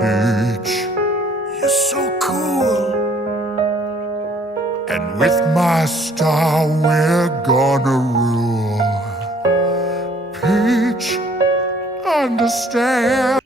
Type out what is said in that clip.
Peach, you're so cool. And with my star, we're gonna rule. Peach, understand.